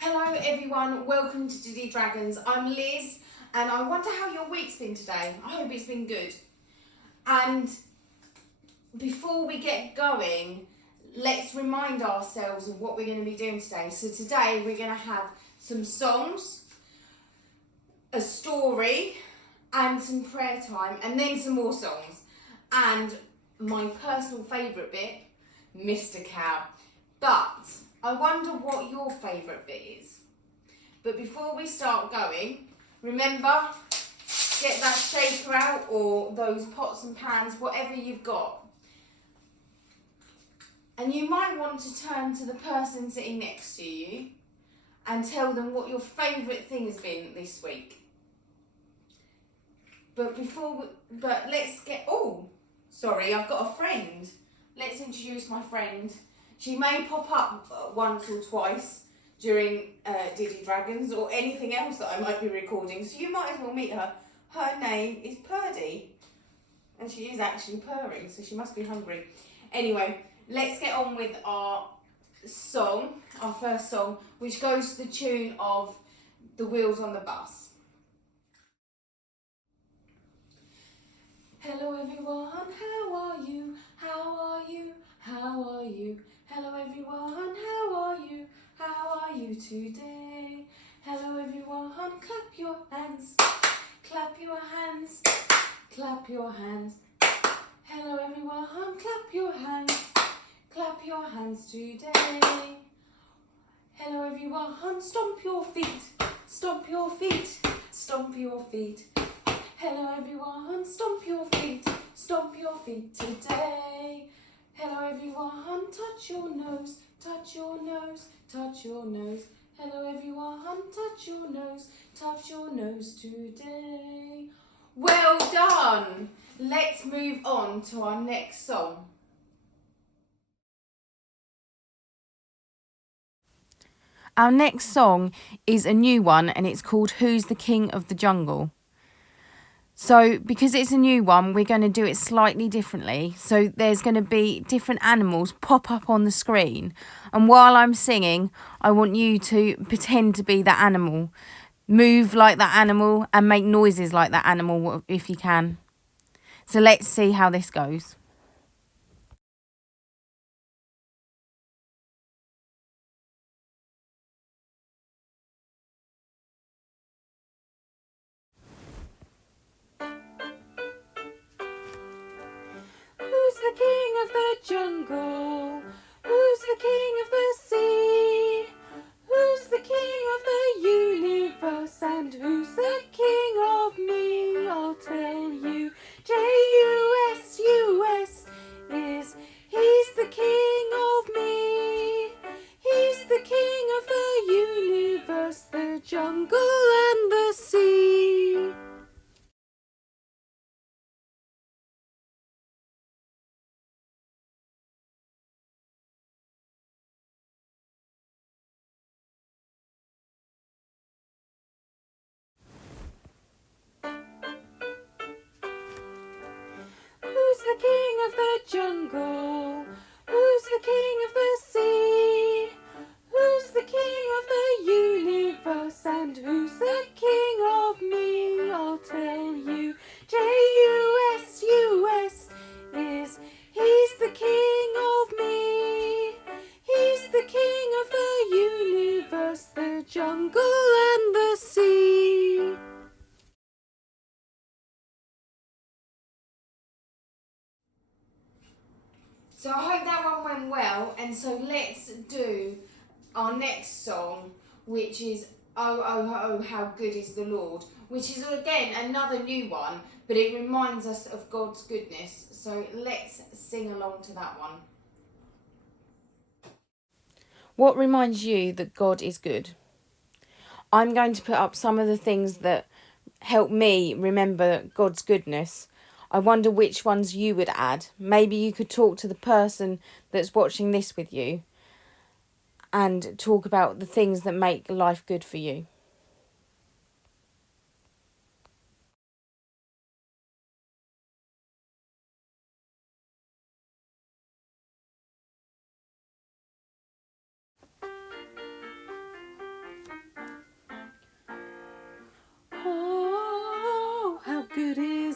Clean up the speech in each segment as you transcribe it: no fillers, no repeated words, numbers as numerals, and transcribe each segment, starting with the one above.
Hello everyone, welcome to Diddy Dragons. I'm Liz and I wonder how your week's been today. I hope it's been good. And before we get going, let's remind ourselves of what we're going to be doing today. So today we're going to have some songs, a story and some prayer time and then some more songs. And my personal favourite bit, Mr. Cow. But I wonder what your favourite bit is. But before we start going, remember, get that shaker out or those pots and pans, whatever you've got. And you might want to turn to the person sitting next to you and tell them what your favourite thing has been this week. But let's get, sorry, I've got a friend. Let's introduce my friend. She may pop up once or twice during Diddy Dragons or anything else that I might be recording, so you might as well meet her. Her name is Purdy, and she is actually purring, so she must be hungry. Anyway, let's get on with our song, our first song, which goes to the tune of The Wheels on the Bus. Hello everyone, how are you? How are you? How are you? Hello everyone, how are you? How are you today? Hello everyone, clap your hands. Clap your hands. Clap your hands. Hello everyone, clap your hands. Clap your hands today. Hello everyone, stomp your feet. Stomp your feet. Stomp your feet. Hello everyone, stomp your feet. Stomp your feet today. Hello everyone, touch your nose, touch your nose, touch your nose. Hello everyone, touch your nose today. Well done! Let's move on to our next song. Our next song is a new one and it's called Who's the King of the Jungle? So because it's a new one, we're going to do it slightly differently. So there's going to be different animals pop up on the screen. And while I'm singing, I want you to pretend to be that animal. Move like that animal and make noises like that animal if you can. So let's see how this goes. Who's the king of the jungle? Who's the king of the sea? Who's the king of the universe? And who's the king of me? I'll tell you. J-U-S-U-S is he's the king of me. He's the king of the universe, the jungle and the sea. Who's the king of the jungle? Who's the king of the sea? Who's the king of the universe? And who's the king of me? I'll tell you. J-U-S-U-S is he's the king of me. He's the king of the universe, the jungle and the sea. So I hope that one went well, and so let's do our next song, which is Oh, oh, oh, how good is the Lord, which is again another new one, but it reminds us of God's goodness. So let's sing along to that one. What reminds you that God is good? I'm going to put up some of the things that help me remember God's goodness. I wonder which ones you would add. Maybe you could talk to the person that's watching this with you and talk about the things that make life good for you.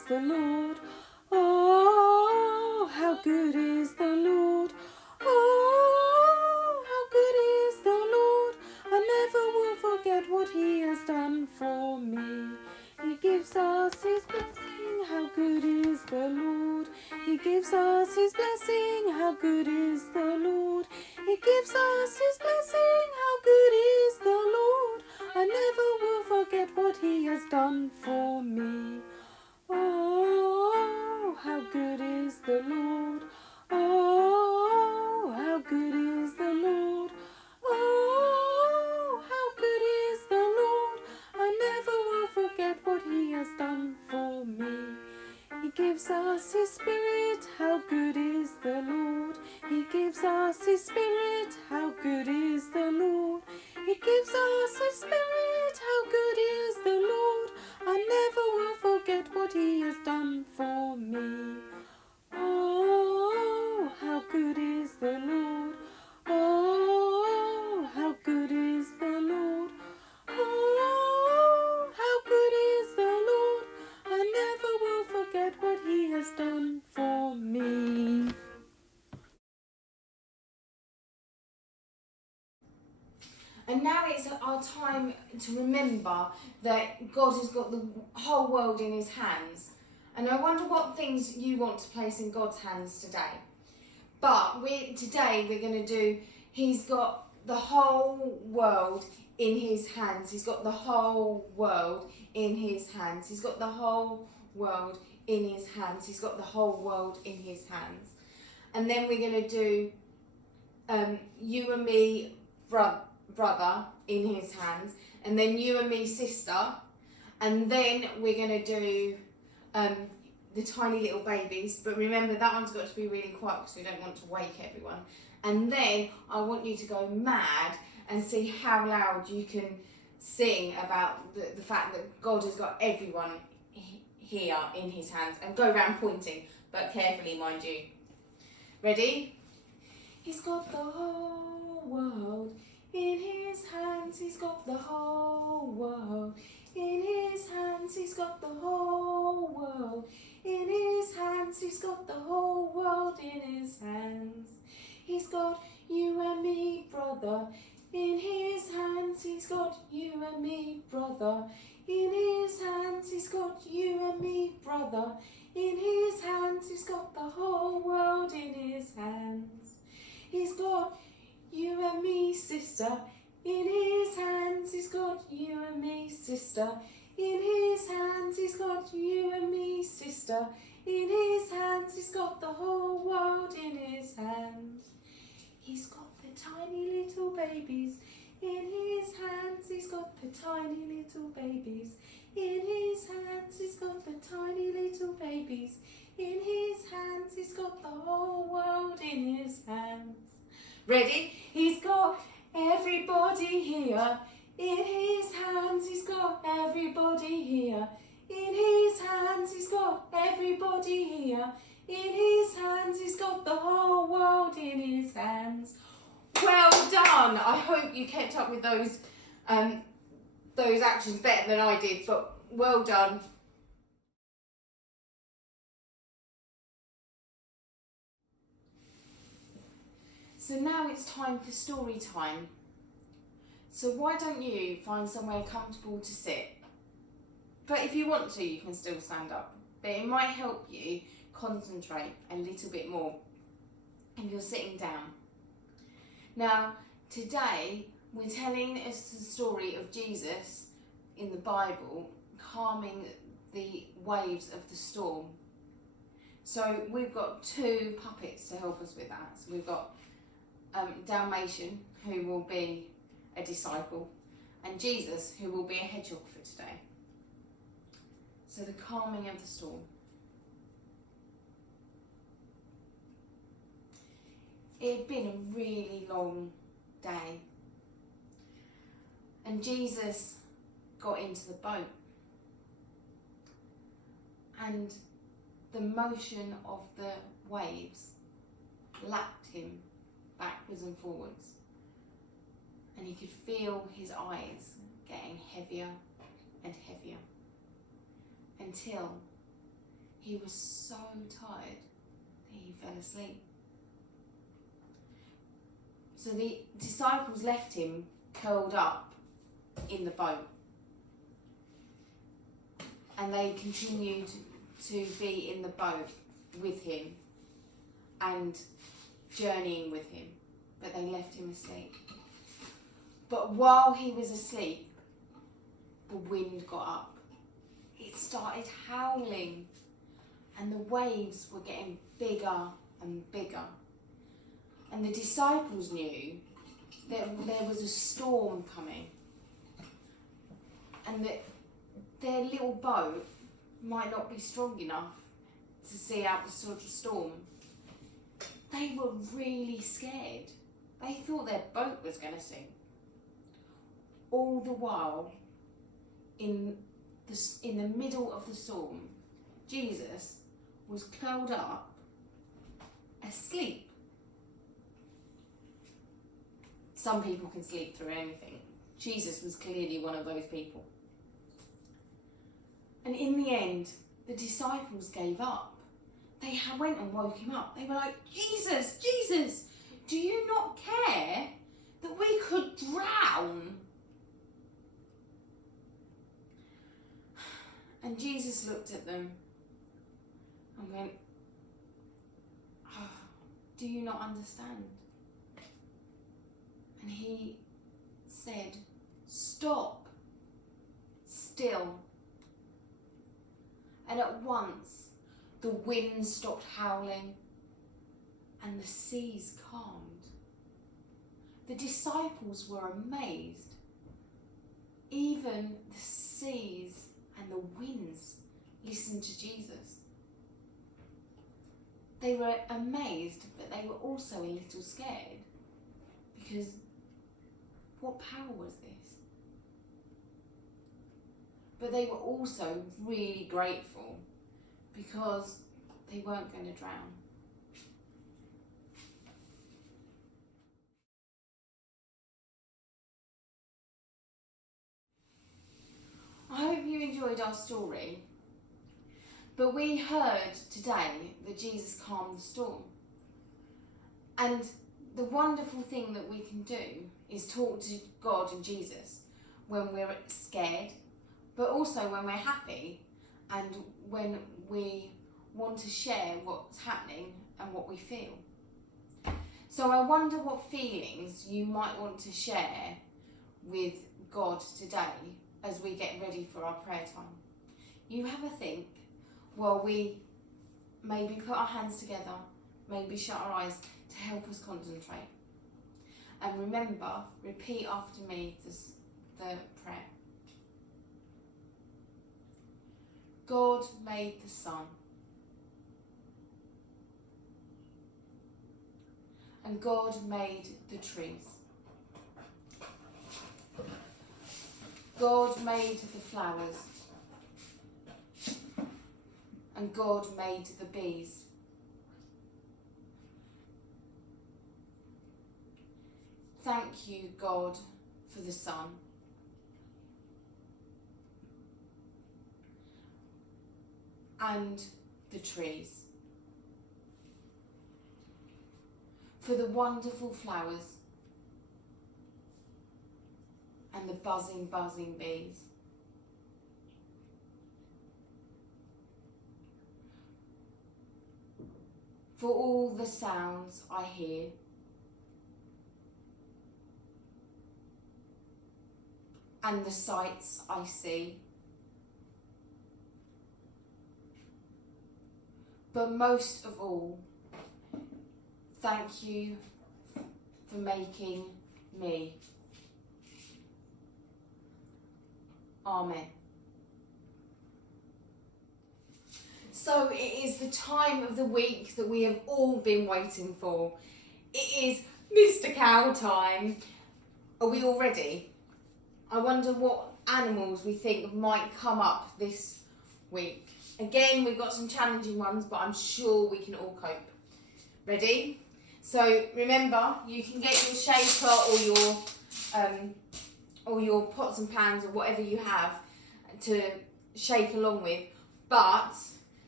the Lord. Oh, how good is the Lord. Oh, how good is the Lord. I never will forget what he has done for me. He gives us his blessing. How good is the Lord. He gives us his blessing. How good is the Lord. He gives us his blessing. How good is the Lord. I never will forget what he has done for me. Oh, how good is the Lord. Oh, how good is the Lord. Oh, how good is the Lord. I never will forget what he has done for me. He gives us his spirit. How good is the Lord. He gives us his spirit. How good is the Lord. He gives us his spirit. How good is the Lord. I never will forget what he has done for me. Oh, how good is the Lord. Oh, how good is the Lord. Oh, how good is the Lord. I never will forget what he has done for me. And now it's our time to remember that God has got the whole world in his hands. And I wonder what things you want to place in God's hands today. But today we're going to do, he's got the whole world in his hands. He's got the whole world in his hands. He's got the whole world in his hands. He's got the whole world in his hands. And then we're going to do you and me, brother, in his hands. And then you and me, sister. And then we're going to do the tiny little babies. But remember, that one's got to be really quiet because we don't want to wake everyone. And then I want you to go mad and see how loud you can sing about the fact that God has got everyone here in his hands. And go around pointing, but carefully, mind you. Ready? He's got the whole world in his hands. He's got the whole world in his hands. He's got the whole world in his hands. He's got the whole world in his hands. He's got you and me, brother, in his hands. He's got you and me, brother, in his hands. He's got you and me, brother, in his hands. He's got the whole world in his hands. He's got you and me, sister, in his hands. He's got you and me, sister, in his hands. He's got you and me, sister, in his hands. He's got the whole world in his hands. He's got the tiny little babies in his hands. He's got the tiny little babies in his hands. He's got the tiny little babies in his hands. He's got the whole world in his hands. Ready? He's got everybody here in his hands. He's got everybody here in his hands. He's got everybody here in his hands. He's got the whole world in his hands. Well done. I hope you kept up with those actions better than I did, but well done. So now it's time for story time. So why don't you find somewhere comfortable to sit? But if you want to, you can still stand up. But it might help you concentrate a little bit more if you're sitting down. Now, today we're telling us the story of Jesus in the Bible calming the waves of the storm. So we've got two puppets to help us with that. So we've got Dalmatian, who will be a disciple, and Jesus, who will be a hedgehog for today. So the calming of the storm. It had been a really long day, and Jesus got into the boat, and the motion of the waves lapped him backwards and forwards, and he could feel his eyes getting heavier and heavier until he was so tired that he fell asleep. So the disciples left him curled up in the boat. And they continued to be in the boat with him and journeying with him. But they left him asleep. But while he was asleep, the wind got up. It started howling. And the waves were getting bigger and bigger. And the disciples knew that there was a storm coming. And that their little boat might not be strong enough to see out the sort of storm. They were really scared. They thought their boat was going to sink. All the while, in the middle of the storm, Jesus was curled up, asleep. Some people can sleep through anything. Jesus was clearly one of those people. And in the end, the disciples gave up. They went and woke him up. They were like, Jesus, Jesus, do you not care that we could drown? And Jesus looked at them and went, oh, do you not understand? And he said, stop, still. And at once, the wind stopped howling and the seas calmed. The disciples were amazed. Even the seas and the winds listened to Jesus. They were amazed, but they were also a little scared, because what power was this? But they were also really grateful because they weren't going to drown. I hope you enjoyed our story, but we heard today that Jesus calmed the storm. And the wonderful thing that we can do is talk to God and Jesus when we're scared, but also when we're happy and when we want to share what's happening and what we feel. So I wonder what feelings you might want to share with God today as we get ready for our prayer time. You have a think while we maybe put our hands together, maybe shut our eyes to help us concentrate. And remember, repeat after me the prayer. God made the sun, and God made the trees. God made the flowers, and God made the bees. Thank you, God, for the sun. And the trees. For the wonderful flowers and the buzzing, buzzing bees. For all the sounds I hear. And the sights I see. But most of all, thank you for making me. Amen. So it is the time of the week that we have all been waiting for. It is Mr. Cow time. Are we all ready? I wonder what animals we think might come up this week. Again, we've got some challenging ones, but I'm sure we can all cope. Ready? So remember, you can get your shaker or your pots and pans or whatever you have to shake along with, but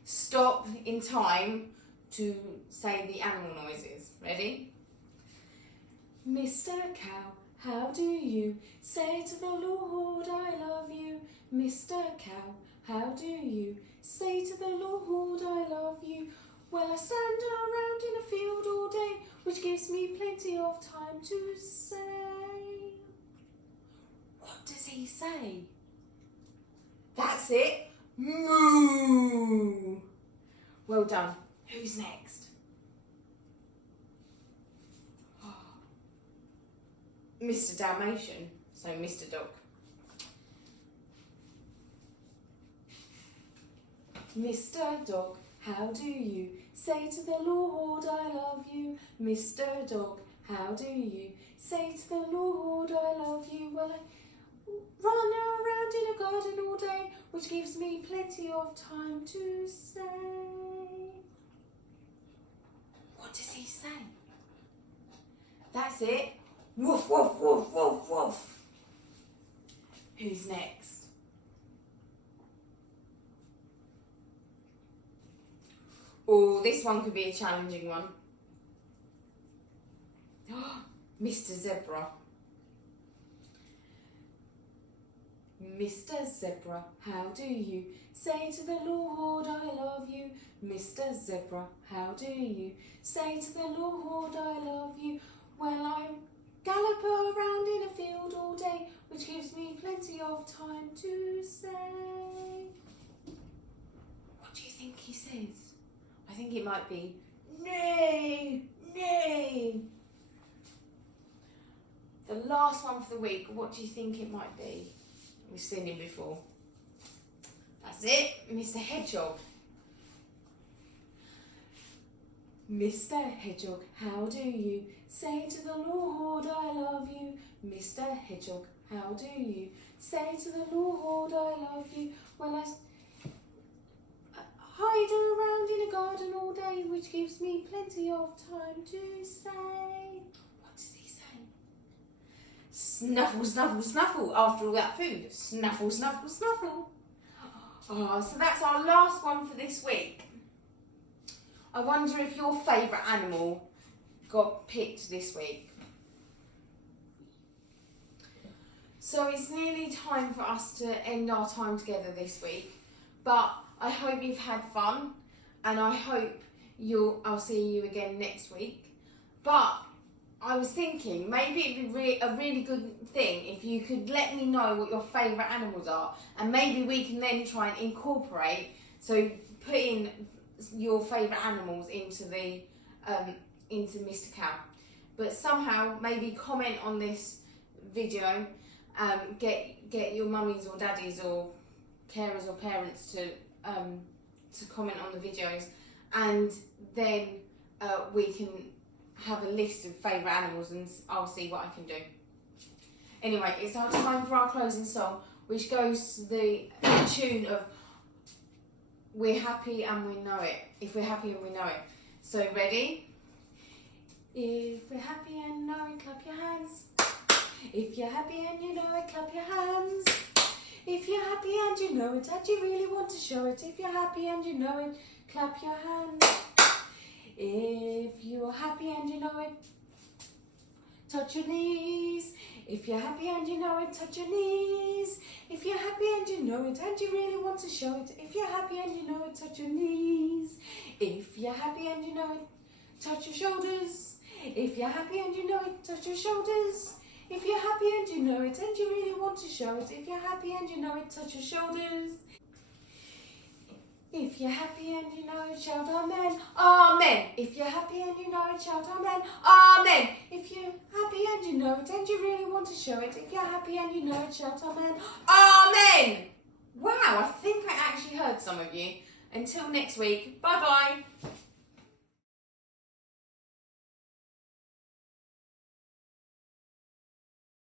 stop in time to say the animal noises. Ready? Mr. Cow, how do you say to the Lord, I love you? Mr. Cow, how do you say to the Lord, I love you? Well, I stand around in a field all day, which gives me plenty of time to say. What does he say? That's it. Moo. Well done. Who's next? Mr. Dalmatian, so Mr. Dog. Mr. Dog, how do you say to the Lord, I love you? Mr. Dog, how do you say to the Lord, I love you? Well, I run around in a garden all day, which gives me plenty of time to say. What does he say? That's it. Woof, woof, woof, woof, woof. Who's next? Oh, this one could be a challenging one. Mr. Zebra. Mr. Zebra, how do you say to the Lord, I love you? Mr. Zebra, how do you say to the Lord, I love you? Well, I gallop around in a field all day, which gives me plenty of time to say. What do you think he says? I think it might be, nay, nay. The last one for the week, what do you think it might be? We've seen him before. That's it, Mr. Hedgehog. Mr. Hedgehog, how do you say to the Lord, I love you? Mr. Hedgehog, how do you say to the Lord, I love you? Well, I hide around in a garden all day, which gives me plenty of time to say. What does he say? Snuffle, snuffle, snuffle after all that food. Snuffle, snuffle, snuffle. Oh, so that's our last one for this week. I wonder if your favourite animal got picked this week. So it's nearly time for us to end our time together this week, but I hope you've had fun, and I hope I'll see you again next week. But I was thinking maybe it'd be a really good thing if you could let me know what your favourite animals are, and maybe we can then try and incorporate, so put in your favourite animals into the into Mr. Cow. But somehow maybe comment on this video, get your mummies or daddies or carers or parents to comment on the videos, and then we can have a list of favourite animals and I'll see what I can do. Anyway, it's our time for our closing song, which goes to the tune of We're Happy and We Know It. If we're happy and we know it. So ready? If we're happy and know it, clap your hands. If you're happy and you know it, clap your hands. If you're happy and you know it, and you really want to show it. If you're happy and you know it, clap your hands. If you're happy and you know it, touch your knees. If you're happy and you know it, touch your knees. If you're happy and you know it, and you really want to show it. If you're happy and you know it, touch your knees. If you're happy and you know it, touch your shoulders. If you're happy and you know it, touch your shoulders. If you're happy and you know it, and you really want to show it. If you're happy and you know it, touch your shoulders. If you're happy and you know it, shout amen, amen. If you're happy and you know it, shout amen, amen. If you're happy and you know it, and you really want to show it. If you're happy and you know it, shout amen, amen. Wow, I think I actually heard some of you. Until next week, bye bye.